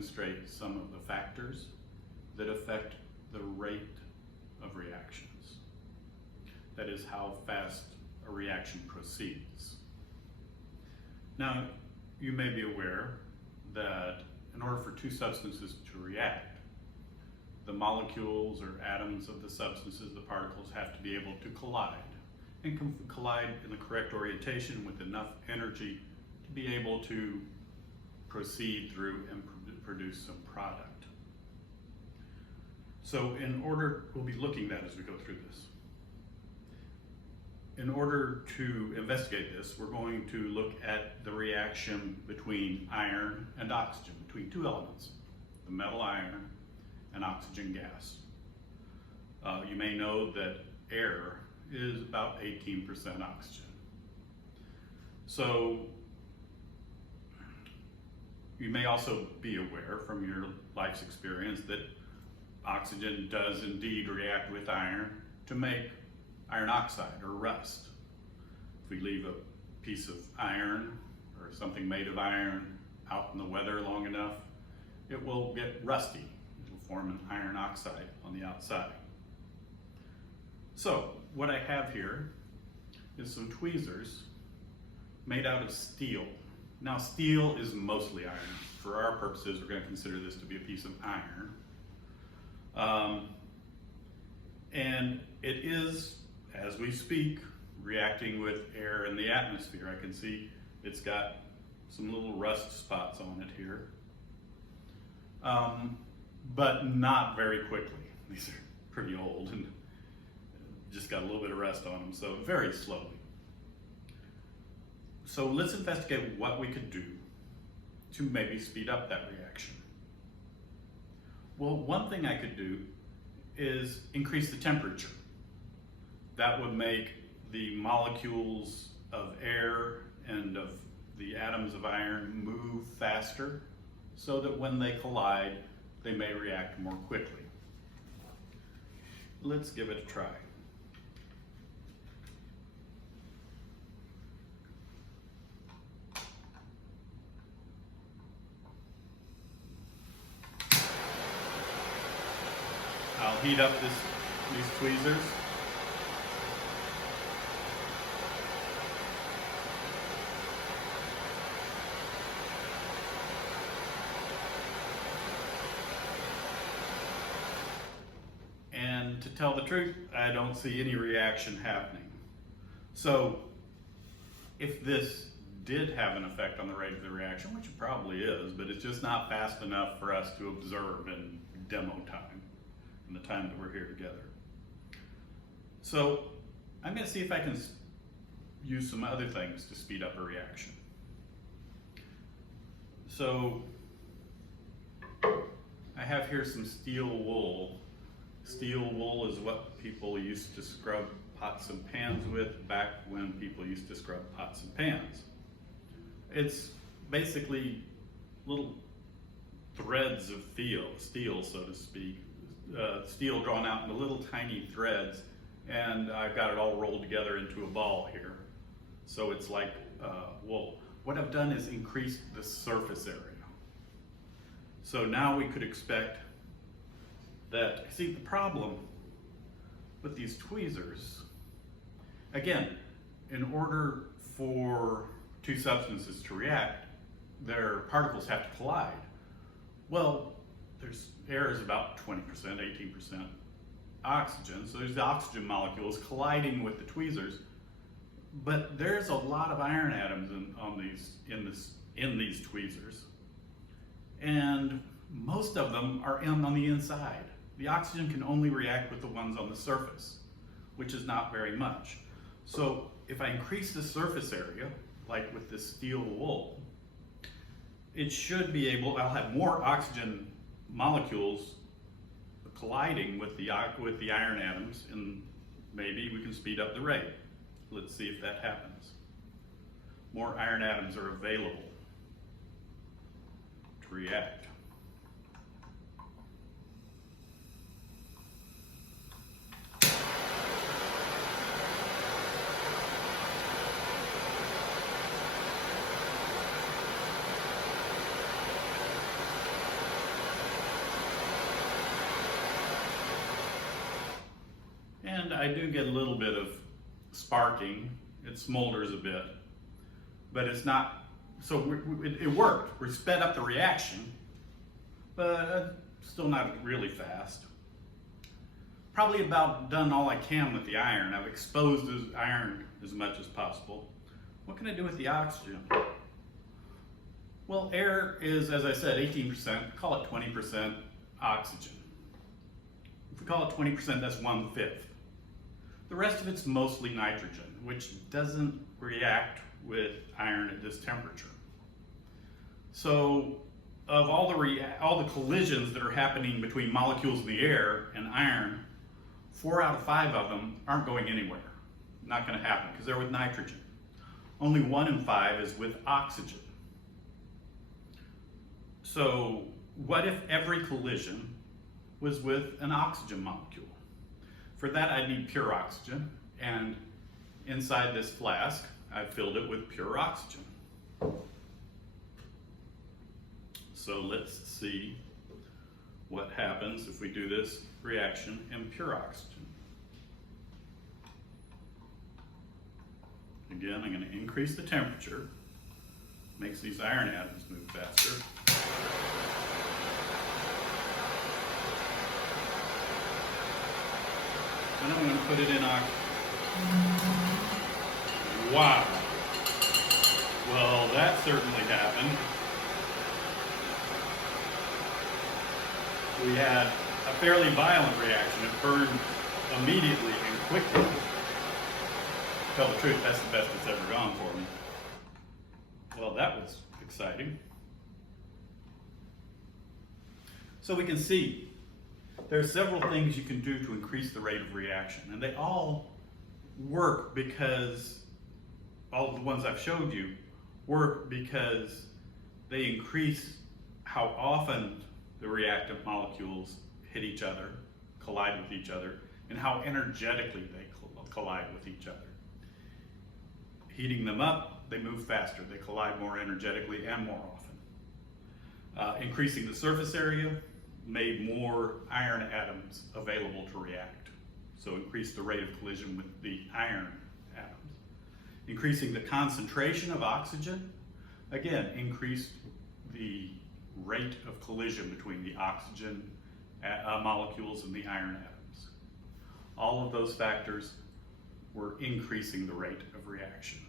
demonstrate some of the factors that affect the rate of reactions. That is, how fast a reaction proceeds. Now, you may be aware that in order for two substances to react, the molecules or atoms of the substances, the particles, have to be able to collide, and collide in the correct orientation with enough energy to be able to proceed through and produce some product. So we'll be looking at that as we go through this. In order to investigate this, we're going to look at the reaction between iron and oxygen, between two elements, the metal iron and oxygen gas. You may know that air is about 18% oxygen. So you may also be aware from your life's experience that oxygen does indeed react with iron to make iron oxide or rust. If we leave a piece of iron or something made of iron out in the weather long enough, it will get rusty. It will form an iron oxide on the outside. So what I have here is some tweezers made out of steel. Now, steel is mostly iron. For our purposes, we're going to consider this to be a piece of iron. And it is, as we speak, reacting with air in the atmosphere. I can see it's got some little rust spots on it here, but not very quickly. These are pretty old and just got a little bit of rust on them, so very slowly. So let's investigate what we could do to maybe speed up that reaction. Well, one thing I could do is increase the temperature. That would make the molecules of air and of the atoms of iron move faster, so that when they collide, they may react more quickly. Let's give it a try. I'll heat up these tweezers. And to tell the truth, I don't see any reaction happening. So if this did have an effect on the rate of the reaction, which it probably is, but it's just not fast enough for us to observe in demo time, in the time that we're here together. So I'm going to see if I can use some other things to speed up a reaction. So I have here some steel wool. Steel wool is what people used to scrub pots and pans with back when people used to scrub pots and pans. It's basically little threads of steel, so to speak, steel drawn out into little tiny threads, and I've got it all rolled together into a ball here. So it's like wool. What I've done is increased the surface area. So now we could expect that, see, the problem with these tweezers, again, in order for two substances to react, their particles have to collide. Well, air is about 20%, 18% oxygen, so there's the oxygen molecules colliding with the tweezers, but there's a lot of iron atoms in these tweezers, and most of them are on the inside. The oxygen can only react with the ones on the surface, which is not very much. So if I increase the surface area, like with this steel wool, it should be able, I'll have more oxygen molecules colliding with the iron atoms, and maybe we can speed up the rate. Let's see if that happens. More iron atoms are available to react. I do get a little bit of sparking. It smolders a bit, but it's not, so it worked. We sped up the reaction, but still not really fast. Probably about done all I can with the iron. I've exposed the iron as much as possible. What can I do with the oxygen? Well, air is, as I said, 18%, call it 20% oxygen. If we call it 20%, that's 1/5. The rest of it's mostly nitrogen, which doesn't react with iron at this temperature. So, of all the collisions that are happening between molecules in the air and iron, 4 out of 5 of them aren't going anywhere. Not going to happen because they're with nitrogen. Only 1 in 5 is with oxygen. So, what if every collision was with an oxygen molecule? For that, I'd need pure oxygen, and inside this flask, I've filled it with pure oxygen. So let's see what happens if we do this reaction in pure oxygen. Again, I'm going to increase the temperature. Makes these iron atoms move faster. And I'm going to put it in oxygen. Wow. Well, that certainly happened. We had a fairly violent reaction. It burned immediately and quickly. To tell the truth, that's the best it's ever gone for me. Well, that was exciting. So we can see there are several things you can do to increase the rate of reaction, and they all work because, all of the ones I've showed you, work because they increase how often the reactant molecules hit each other, collide with each other, and how energetically they collide with each other. Heating them up, they move faster, they collide more energetically and more often. Increasing the surface area made more iron atoms available to react, so increased the rate of collision with the iron atoms. Increasing the concentration of oxygen, again, increased the rate of collision between the oxygen molecules and the iron atoms. All of those factors were increasing the rate of reaction.